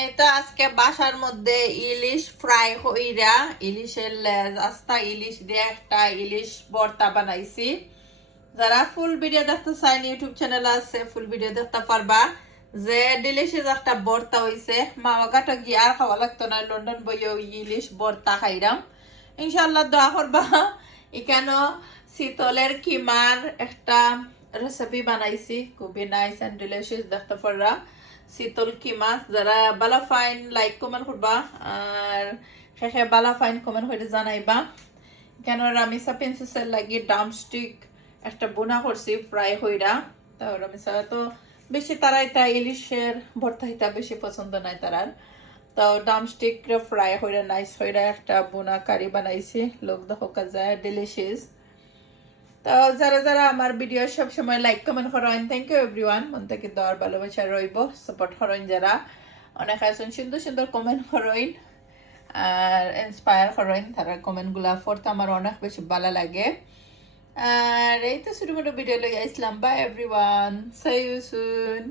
এই তো আজকে বাসার মধ্যে ইলিশ ফ্রাই হইরা ইলিশের লেজ আস্তা ইলিশ দিয়ে একটা ইলিশ ভর্তা বানাইছি। যারা ফুল ভিডিও দেখতে চান ইউটিউব চ্যানেল আছে, ফুল ভিডিও দেখতে পারবা। যে ডিলিশিয়াস একটা ভর্তা হইছে, মামা কাটা গিয়ে আর খাওয়া লাগতো না, লন্ডন বইও ইলিশ ভর্তা খাইরাম। ইনশাল্লাহ দোয়া করবা। এখানে শীতলের কিমার একটা রেসিপি বানাইছি, খুবই নাইস এন্ড ডিলিশিয়াস দেখতে পাররা। শীতল কিমা যারা বালা ফাইন লাইক কমেন্ট করবা, আর শেষে বালা ফাইন কমেন্ট করে জানাইবা। কেন রামিসা প্রিন্সেসের লাগি ডামস্টিক একটা বোনা করছি ফ্রাই হইরা। তো রামিসা তো বেশি তারা এটা ইলিশের ভর্তা হিতা বেশি পছন্দ নাই তারার। তো ডামস্টিক ফ্রাই হইরা নাইস হইরা একটা বোনা কারি বানাইছি, লোক দেখো যায় ডিলিশিয়াস। তো যারা যারা আমার ভিডিও সব সময় লাইক কমেন্ট করেন, থ্যাংক ইউ এভরিওয়ান। মন থেকে দেওয়ার ভালোবাসা রইব, সাপোর্ট করেন যারা। অনেক আছেন সুন্দর সুন্দর কমেন্ট করেন আর ইন্সপায়ার করেন, তারা কমেন্টগুলা পড়তে আমার অনেক বেশি ভালো লাগে। আর এই তো ছোট মোটো ভিডিও লই আসলাম। Bye everyone, see you soon.